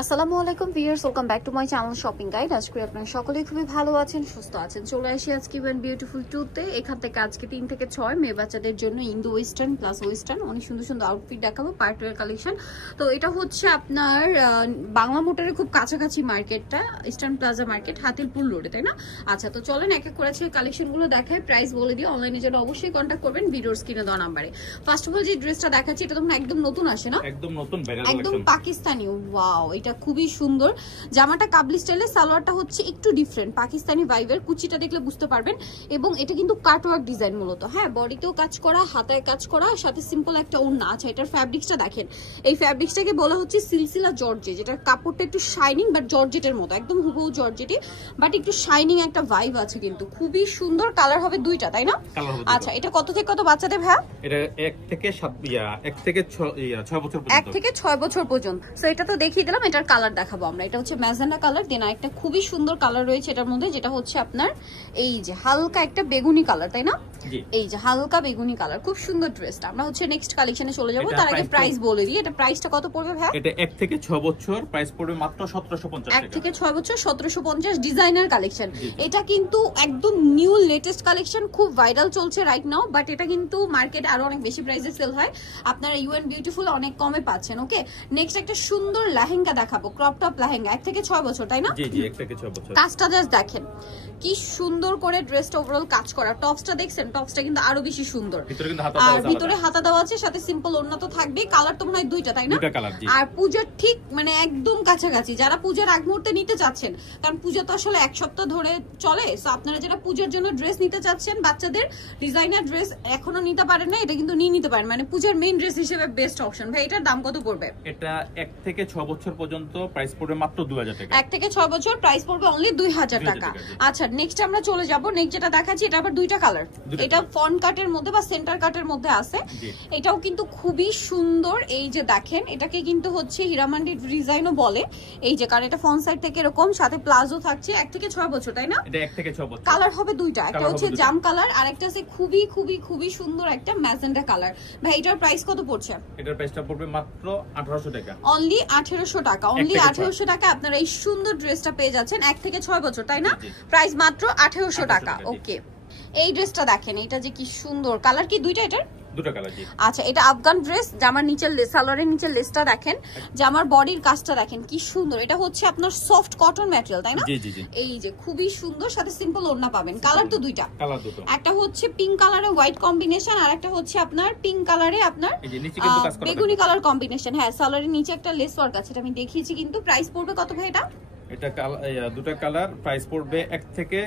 আসসালামু আলাইকুম viewers, welcome back to my channel shopping guide. আজকে আপনারা সকলেই খুবই ভালো আছেন, সুস্থ আছেন। চলে আসি আজকে ইভেন বিউটিফুল টুতে। এখান থেকে আজকে 3 থেকে 6 মেয়ে বাচ্চাদের জন্য ইন্দো ওয়েস্টার্ন প্লাস ওয়েস্টার্ন অনেক সুন্দর সুন্দর আউটফিট দেখাবো, পার্টওয়্যার কালেকশন। তো এটা হচ্ছে আপনার বাংলা মোটরের খুব কাছাকাছি মার্কেটটা, ইস্টার্ন প্লাজা মার্কেট, হাতিলপুর রোডে, তাই না? আচ্ছা, তো চলেন এক এক করে আজকে কালেকশনগুলো দেখায়, প্রাইস বলে দিই। অনলাইনে জন্য অবশ্যই কন্ট্যাক্ট করবেন ভিডিওর স্ক্রিনে দেওয়া নাম্বারে। ফার্স্ট অফ অল যে ড্রেসটা দেখাচ্ছি এটা তো একদম নতুন আসে না, একদম নতুন ভাইরাল একদম পাকিস্তানি। ওয়াও, এটা খুবই সুন্দর। জামাটা কাবলি স্টাইলে, সালোয়ারটা হচ্ছে একটু ডিফারেন্ট পাকিস্তানি ভাইবের। কুচিটা দেখলে বুঝতে পারবেন। এবং এটা কিন্তু কাটওয়ার্ক ডিজাইন মূলত, হ্যাঁ, বডিতেও কাজ করা, হাতায় কাজ করা, সাথে সিম্পল একটা ওড়না। আচ্ছা, এটার ফ্যাব্রিক্সটা দেখেন। এই ফ্যাব্রিক্সটাকে বলা হচ্ছে সিলসিলা জর্জেট। যেটার কাপড়টা একটু শাইনিং বাট জর্জেটের মতো, একদম হুবহু জর্জেটই বাট একটু শাইনিং একটা ভাইব আছে কিন্তু। খুবই সুন্দর। কালার হবে দুইটা, তাই না? আচ্ছা, এটা কত থেকে কত বাচ্চাদের ভাই? এটা 1 থেকে 6 বছর পর্যন্ত। 1 থেকে 6 বছর পর্যন্ত। সো এটা তো দেখিয়ে দিলাম, এটার কালার দেখাবো আমরা। এটা হচ্ছে ম্যাজেন্ডা কালার, দেন একটা খুবই সুন্দর কালার রয়েছে এটার মধ্যে, যেটা হচ্ছে আপনার এই যে হালকা একটা বেগুনি কালার, তাই না? এই যে হালকা বেগুনি কালার, খুব সুন্দর ড্রেসটা। আমরা হচ্ছে নেক্সট কালেকশনে চলে যাব, তার আগে প্রাইস বলে দিই। এটা প্রাইসটা কত পড়বে ভাই? এটা 1 থেকে 6 বছর, প্রাইস পড়বে মাত্র 1750 টাকা। 1 থেকে 6 বছর 1750, ডিজাইনার কালেকশন। এটা কিন্তু একদম নিউ লেটেস্ট কালেকশন, খুব ভাইরাল চলছে রাইট নাও, বাট এটা কিন্তু মার্কেটে আরো অনেক বেশি প্রাইসে সেল হয়। আপনারা ইউএন বিউটিফুল অনেক কমে পাচ্ছেন। ওকে, নেক্সট একটা সুন্দর লেহেঙ্গা দেখাবো, ক্রপ টপ লেহেঙ্গা। 1 থেকে 6 বছর, তাই না? জি জি, 1 থেকে 6 বছর। কাজটা জাস্ট দেখেন কি সুন্দর করে ড্রেসটা ওভারঅল কাজ করা। টপসটা দেখছেন, টপসটা কিন্তু আরো বেশি সুন্দর। আর ভিতরে হাতা দেওয়া আছে, সাথে সিম্পল ওড়না তো থাকবে। কালার তো মনে হয় দুইটা, তাই না? আর পূজার ঠিক মানে একদম কাছাকাছি, যারা পূজার আগ মুহূর্তে নিতে চাচ্ছেন, কারণ পূজা তো আসলে 1 সপ্তাহ ধরে চলে। সো আপনারা যারা পূজার জন্য ড্রেস নিতে চাচ্ছেন, বাচ্চাদের ডিজাইনার ড্রেস এখনো নিতে পারেন না, এটা কিন্তু নিয়ে নিতে পারেন, মানে পূজার মেইন ড্রেস হিসেবে বেস্ট অপশন। ভাই, এটার দাম কত পড়বে? এটা 1 থেকে 6 বছর পর্যন্ত, প্রাইস পড়বে মাত্র 2000 টাকা। 1 থেকে 6 বছর, প্রাইস পড়বে অনলি 2000 টাকা। আচ্ছা, নেক্সট আমরা চলে যাব। নেক্সট যেটা দেখাচ্ছি এটা আবার দুইটা কালার। এটা ফ্রন্ট কাটের মধ্যে বা সেন্টার কাটের মধ্যে আছে। এটাও কিন্তু খুবই সুন্দর। এই যে দেখেন, এটাকে কিন্তু হচ্ছে হীরামান্ডি ডিজাইনও বলে। এই যে কারণ এটা ফ্রন্ট সাইড থেকে এরকম, সাথে প্লাজো থাকছে। 1 থেকে 6 বছর, তাই না? এটা 1 থেকে 6 বছর। কালার হবে দুইটা, একটা হচ্ছে জাম কালার আর একটা আছে খুবই খুবই খুবই সুন্দর একটা ম্যাজেন্ডা কালার। ভাই, এটার প্রাইস কত পড়ছে? এটার প্রাইসটা পড়বে মাত্র 1800 টাকা। অনলি 1800 টাকা। অনলি 1800 টাকা আপনারা এই সুন্দর ড্রেসটা পেয়ে যাচ্ছেন। 1 থেকে 6 বছর, তাই না? প্রাইস মাত্র 1800 টাকা। ওকে, এই ড্রেসটা দেখেন, এটা যে কি সুন্দর। কালার কি দুইটা এটার? দুটো কালার, জি। আচ্ছা, এটা আফগান ড্রেস। জামার নিচের সালোয়ারের নিচের লেসটা দেখেন, জামার বডির কাজটা দেখেন কি সুন্দর। এটা হচ্ছে আপনার সফট কটন ম্যাটেরিয়াল, তাই না? জি জি জি। এই যে খুবই সুন্দর, সাথে সিম্পল ওড়না পাবেন। কালার তো দুইটা, কালার দুটো। একটা হচ্ছে পিঙ্ক কালারে হোয়াইট কম্বিনেশন, আর একটা হচ্ছে আপনার পিঙ্ক কালারে আপনার বেগুনি কালার কম্বিনেশন। হ্যাঁ, সালোয়ারের নিচে একটা লেস ওয়ার্ক আছে, এটা আমি দেখিয়েছি। কিন্তু প্রাইস পড়বে কত ভাই এটা? এটা দুটো কালার, প্রাইস পড়বে 1 থেকে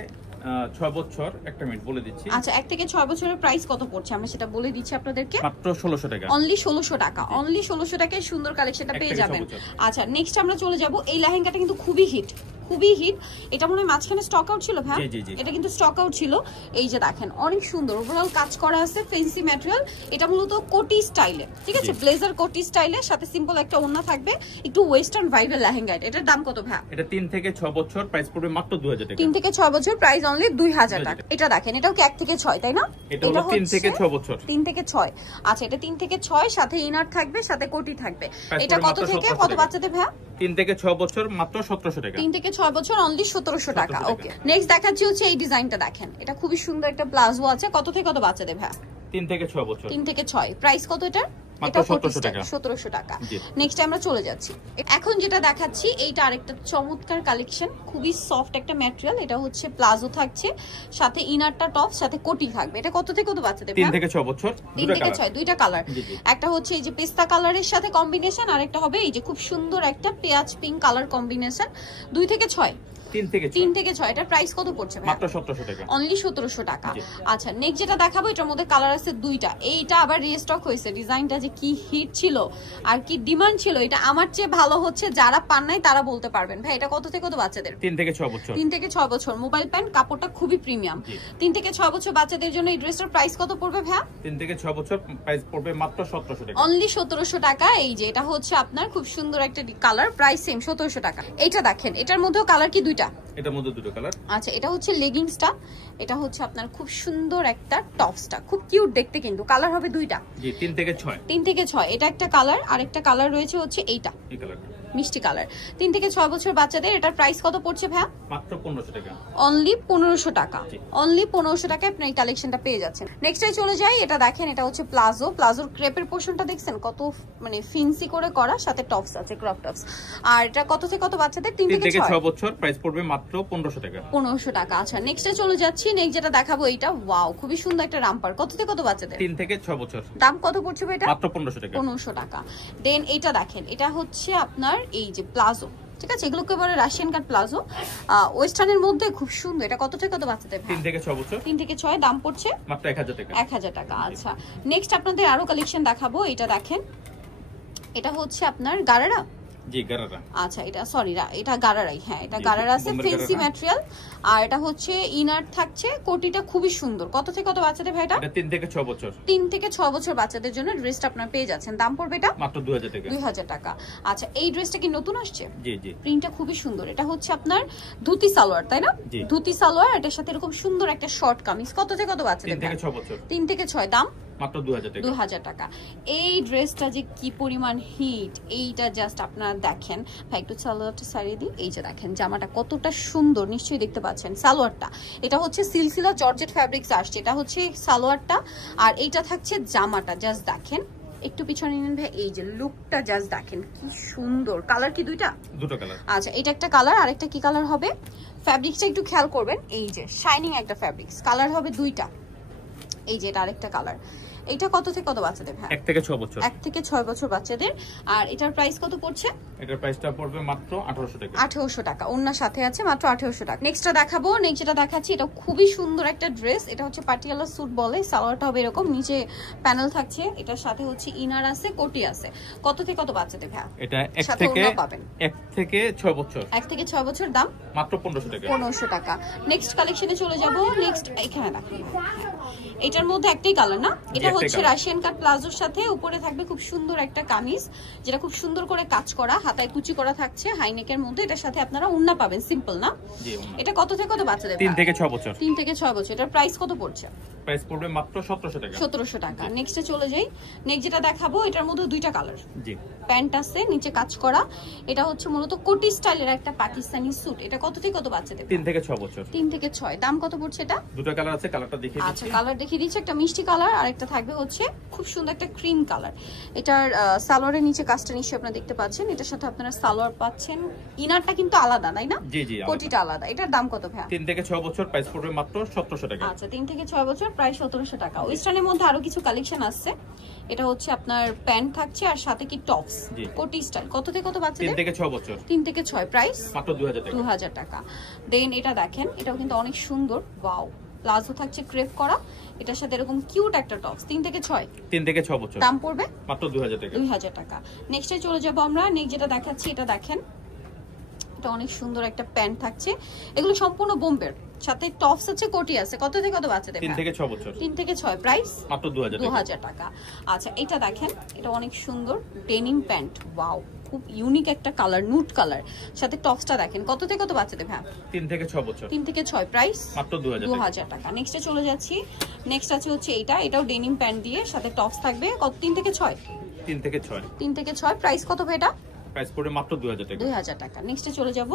6 বছর। একটা মিনিট বলে দিচ্ছি। আচ্ছা, 1 থেকে 6 বছরের প্রাইস কত পড়ছে আমরা সেটা বলে দিচ্ছি আপনাদেরকে। মাত্র 1600 টাকা। অনলি 1600 টাকা। অনলি 1600 টাকায় সুন্দর কালেকশনটা পেয়ে যাবেন। আচ্ছা, নেক্সট আমরা চলে যাব। এই লেহেঙ্গাটা কিন্তু খুবই হিট, খুবই হিট। এটা মনে হয় মাঝখানে স্টক আউট ছিল ভাই। এটা কিন্তু স্টক আউট ছিল। এই যে দেখেন, অনেক সুন্দর ওভারঅল কাজ করা আছে, ফ্যান্সি ম্যাটেরিয়াল। এটা মূলত কোটি স্টাইলে, ঠিক আছে? ব্লেজার কোটি স্টাইলে, সাথে সিম্পল একটা ওড়না থাকবে, একটু ওয়েস্টার্ন ভাইবের লেহেঙ্গা। এটার দাম কত ভাই? এটা 3 থেকে 6 বছর, প্রাইস পড়বে মাত্র 2000 টাকা। 3 থেকে 6 বছর, প্রাইস অনলি 2000 টাকা। এটা দেখেন, এটাও কি 1 থেকে 6, তাই না? এটা হলো 3 থেকে 6 বছর। 3 থেকে 6। আচ্ছা, এটা 3 থেকে 6, সাথে ইনার থাকবে, সাথে কোটি থাকবে। এটা কত থেকে কত বাচ্চাদের ভাই? 3 থেকে 6 বছর, মাত্র 1700 টাকা। 3 থেকে 6 বছর, অনলি 1700 টাকা। ওকে, নেক্সট দেখাচ্ছি হচ্ছে এই ডিজাইনটা দেখেন। এটা খুবই সুন্দর একটা প্লাজো আছে। কত থেকে কত বাচ্চাদের ভাই? 3 থেকে 6 বছর। 3 থেকে 6, প্রাইস কত এটা? এটা 1700 টাকা। নেক্সট আমরা চলে যাচ্ছি। এখন যেটা দেখাচ্ছি এইটা আরেকটা চমৎকার কালেকশন, খুবই সফট একটা ম্যাটেরিয়াল। এটা হচ্ছে প্লাজো থাকছে, সাথে ইনারটা টপ, সাথে কোটি থাকবে। এটা কত থেকে কত বাচ্চাদের? 3 থেকে 6 বছর। 3 থেকে 6, দুইটা কালার। একটা হচ্ছে এই যে পেস্তা কালারের সাথে কম্বিনেশন, আর একটা হবে এই যে খুব সুন্দর একটা পেঁয়াজ পিঙ্ক কালার কম্বিনেশন। 2 থেকে 6। 3 থেকে 6। এটা প্রাইস কত পড়ছে ভাই? মাত্র 1700 টাকা। অনলি 1700 টাকা। আচ্ছা, নেক্সট যেটা দেখাবো, এটার মধ্যে কালার আছে দুইটা। এইটা আবার রিস্টক হয়েছে। ডিজাইনটা যে কি হিট ছিল আর কি ডিমান্ড ছিল, এটা আমার চেয়ে ভালো হচ্ছে। যারা পান নাই তারা বলতে পারবেন। ভাই, এটা কত থেকে কত বাচ্চাদের? 3 থেকে 6 বছর। 3 থেকে 6 বছর। মোবাইল প্যান্ট, কাপড়টা খুবই প্রিমিয়াম। 3 থেকে 6 বছর বাচ্চাদের জন্য এই ড্রেসটার প্রাইস কত পড়বে ভাই? 3 থেকে 6 বছর, প্রাইস পড়বে মাত্র 1700 টাকা। অনলি 1700 টাকা। এই যে এটা হচ্ছে আপনার খুব সুন্দর একটা কালার, প্রাইস সেম 1700 টাকা। এইটা দেখেন, এটার মধ্যেও কালার কি দুইটা? এটার মধ্যে দুটো কালার। আচ্ছা, এটা হচ্ছে লেগিংসটা, এটা হচ্ছে আপনার খুব সুন্দর একটা টপসটা, খুব কিউট দেখতে। কিন্তু কালার হবে দুইটা। জি, 3 থেকে 6। 3 থেকে 6। এটা একটা কালার, আর একটা কালার রয়েছে হচ্ছে এইটা। এই কালার। মিষ্টি কালার 3 থেকে 6 বছর বাচ্চাদের। এটার প্রাইস কত পড়ছে ভাইয়া? মাত্র 1500 টাকা। অনলি 1500 টাকা। অনলি 1500 টাকায় আপনি এই কালেকশনটা পেয়ে যাচ্ছেন। নেক্সটে চলে যাই, এটা দেখেন, এটা হচ্ছে প্লাজো। প্লাজোর ক্রেপের পোর্শনটা দেখছেন কত মানে ফিন্সি করে করা, সাথে টপস আছে, ক্রপ টপস। আর এটা কত থেকে কত বাচ্চাদের? 3 থেকে 6 বছর। প্রাইস পড়বে মাত্র 1500 টাকা। 1500 টাকা। আচ্ছা নেক্সটে চলে যাচ্ছি। নেক্সট যেটা দেখাবো এটা ওয়াও, খুবই সুন্দর একটা রামপার। কত থেকে কত বাচ্চাদের? 3 থেকে 6 বছর। দাম কত পড়ছে ভাই এটা? মাত্র 1500 টাকা। 1500 টাকা। দেন এটা দেখেন, এটা হচ্ছে আপনার এই যে প্লাজো, ঠিক আছে, এগুলোকে বলে রাশিয়ান কাট প্লাজো, ওয়েস্টার্নের মধ্যে খুব সুন্দর। এটা কত থেকে কত বাচ্চাদের? 3 থেকে 6 বছর। 3 থেকে 6, দাম পড়ছে মাত্র 1000 টাকা। 1000 টাকা। আচ্ছা নেক্সট আপনাদের আরো কালেকশন দেখাবো। এটা দেখেন, এটা হচ্ছে আপনার গারারা। জি গারারা। আচ্ছা এটা সরি, এটা গারারাই। হ্যাঁ এটা গারারা আছে, ফেন্সি ম্যাটেরিয়াল। আর এটা হচ্ছে ইনার থাকছে, কোটিটা খুবই সুন্দর। কত থেকে কত বাচ্চাদের ভাই এটা? 3 থেকে 6 বছর। 3 থেকে 6 বছর বাচ্চাদের জন্য ড্রেসটা আপনারা পেয়ে যাচ্ছেন। দাম পড়বে এটা মাত্র 2000 টাকা। 2000 টাকা। আচ্ছা এই ড্রেসটা কি নতুন আসছে? জি জি। প্রিন্টটা খুবই সুন্দর। এটা হচ্ছে আপনার ধুতি সালোয়ার, তাই না? ধুতি সালোয়ার, এটার সাথে এরকম সুন্দর একটা শর্ট কামিজ। কত থেকে কত বাচ্চাদের? 3 থেকে 6 বছর। 3 থেকে 6, দাম মাত্র 2000 টাকা। 2000 টাকা। এই ড্রেসটা যে কি পরিমাণ হিট, এইটা জাস্ট আপনারা দেখেন। ভাই একটু সালোয়ারটা সারিয়ে দিই। এই যে দেখেন জামাটা কতটা সুন্দর, নিশ্চয়ই দেখতে পাচ্ছেন। সালোয়ারটা এটা হচ্ছে সিলসিলা জর্জেট ফ্যাব্রিক্স আসছে, এটা হচ্ছে সালোয়ারটা। আর এইটা থাকছে জামাটা, জাস্ট দেখেন। একটু পিছনে নিন ভাই, এই যে লুকটা জাস্ট দেখেন কি সুন্দর। কালার কি দুইটা? দুটো কালার। আচ্ছা এটা একটা কালার, আর একটা কি কালার হবে? ফ্যাব্রিক্সটা একটু খেয়াল করবেন, এই যে শাইনিং একটা ফ্যাব্রিক্স। কালার হবে দুইটা। এই যে এটা আরেকটা কালার। এটা কত থেকে কত বাচ্চাদের? হ্যাঁ 1 থেকে 6 বছর। 1 থেকে 6 বছর বাচ্চাদের। আর এটার প্রাইস কত পড়ছে? এটার প্রাইসটা পড়বে মাত্র 1800 টাকা। 1800 টাকা। ওন্নার সাথে আছে, মাত্র 1800 টাকা। নেক্সটটা দেখাবো। নেক্সট যেটা দেখাচ্ছি এটা খুবই সুন্দর একটা ড্রেস। এটা হচ্ছে পাটিয়ালা স্যুট বলে। সালোয়ারটা হবে এরকম, নিচে প্যানেল থাকছে, এটার সাথে হচ্ছে ইনার আছে, কোটি আছে। কত থেকে কত বাচ্চাদের ভাই? এটা 1 থেকে 6 বছর। 1 থেকে 6 বছর, দাম মাত্র 1500 টাকা। 1500 টাকা। নেক্সট কালেকশনে চলে যাব। নেক্সট এখানে দেখুন, এটার মধ্যে একটাই কালার না? এটা হচ্ছে রাশিয়ান কাট প্লাজোর সাথে উপরে থাকবে খুব সুন্দর একটা কামিজ, যেটা খুব সুন্দর করে কাজ করা, হাতায় কুচি করা থাকছে, হাইনেকের মধ্যে। এটার সাথে আপনারা ওড়না পাবেন, সিম্পল না? এটা কত থেকে কত বাচ্চাদের? 3 থেকে 6 বছর। 3 থেকে 6 বছর। এটার প্রাইস কত পড়ছে? প্রাইস পড়বে মাত্র 1700 টাকা। 1700 টাকা। নেক্সটে চলে যাই। নেক্সট যেটা দেখাবো, এটার মধ্যে দুইটা কালার। জি। প্যান্ট আছে, নিচে কাজ করা। এটা হচ্ছে মূলত কোটি স্টাইলের একটা পাকিস্তানি স্যুট। এটা কত থেকে কত বাচ্চাদের? 3 থেকে 6 বছর। 3 থেকে 6, দাম কত পড়ছে এটা? দুটো কালার আছে, কালারটা দেখিয়ে দিচ্ছি। আচ্ছা কালার দেখিয়ে দিচ্ছি। একটা মিষ্টি কালার, আর একটা থাকবে হচ্ছে খুব সুন্দর একটা ক্রিম কালার। এটার সালোয়ারের নিচে কাজটা নিশ্চয়ই আপনারা দেখতে পাচ্ছেন। এটার সাথে আপনারা সালোয়ার পাচ্ছেন, ইনারটা কিন্তু আলাদা, তাই না? জি জি, কোটিটা আলাদা। এটার দাম কত ভাই? 3 থেকে 6 বছর। প্রাইস পড়বে মাত্র 1700 টাকা। আচ্ছা 3 থেকে 6 বছর, প্রাইস 1700 টাকা। ওয়েস্টার্নের মধ্যে আরো কিছু কালেকশন আছে। এটা হচ্ছে আপনার প্যান্ট থাকছে, আর সাথে কি টপস, কোটি স্টাইল। কত থেকে কত বাচ্চাদের? 3 থেকে 6 বছর। 3 থেকে 6, প্রাইস মাত্র 2000 টাকা। 2000 টাকা। দেন এটা দেখেন, এটাও কিন্তু অনেক সুন্দর। ওয়াও, প্লাজো থাকছে ক্রেপ করা, এটার সাথে এরকম কিউট একটা টপস। 3 থেকে 6। 3 থেকে 6 বছর। দাম পড়বে মাত্র 2000 টাকা। 2000 টাকা। নেক্সটে চলে যাব আমরা। নেক্সট যেটা দেখাচ্ছি, এটা দেখেন, এটা অনেক সুন্দর একটা প্যান্ট থাকছে। এগুলো সম্পূর্ণ বোম্বের, সাথে টপস আছে, কোটি আছে। কত থেকে কত বাচ্চাদের? 3 থেকে 6 বছর। 3 থেকে 6, প্রাইস মাত্র 2000 টাকা। আচ্ছা এটা দেখেন, এটা অনেক সুন্দর ডেনিম প্যান্ট। ওয়াও, খুব ইউনিক একটা কালার, নুট কালার, সাথে টপসটা দেখেন। কত থেকে কত বাচ্চাদের ভাই? 3 থেকে 6 বছর। 3 থেকে 6, প্রাইস মাত্র 2000 টাকা। নেক্সটে চলে যাচ্ছি। নেক্সট আছে হচ্ছে এইটা, এটাও ডেনিম প্যান্ট দিয়ে সাথে টপস থাকবে। কত? 3 থেকে 6। 3 থেকে 6। 3 থেকে 6, প্রাইস কত ভাই এটা? প্রাইস পড়বে মাত্র 2000 টাকা। 2000 টাকা। নেক্সটে চলে যাব।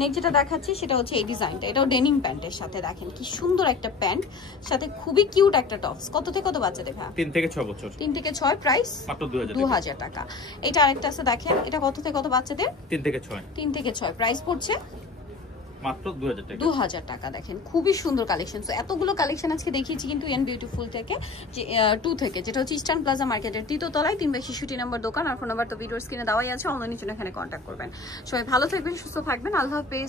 নেক্সট যেটা দেখাচ্ছি সেটা হচ্ছে এই ডিজাইনটা। এটাও ডেনিম প্যান্টের সাথে, দেখেন কি সুন্দর একটা প্যান্ট, সাথে খুবই কিউট একটা টপস। কত থেকে কত বাচ্চাদের ভাই? 3 থেকে 6 বছর। 3 থেকে 6, প্রাইস মাত্র 2000 টাকা। এটা আরেকটা আছে দেখেন, এটা কত থেকে কত বাচ্চাদের? 3 থেকে 6। 3 থেকে 6, প্রাইস পড়ছে মাত্র 2000 টাকা। 2000 টাকা। দেখেন খুবই সুন্দর কালেকশন। সো এতগুলো কালেকশন আজকে দেখিয়েছি কিন্তু এন বিউটিফুল থেকে, যে 2 থেকে, যেটা হচ্ছে ইস্টার্ন প্লাজা মার্কেটের 3য় তলায় 3/66 নম্বর দোকান। আর ফোন নাম্বার তো ভিডিওর স্ক্রিনে দেওয়াই আছে, অনলাইনে জন্য এখানে কন্ট্যাক্ট করবেন। সবাই ভালো থাকবেন, সুস্থ থাকবেন, আল্লাহ হাফেজ।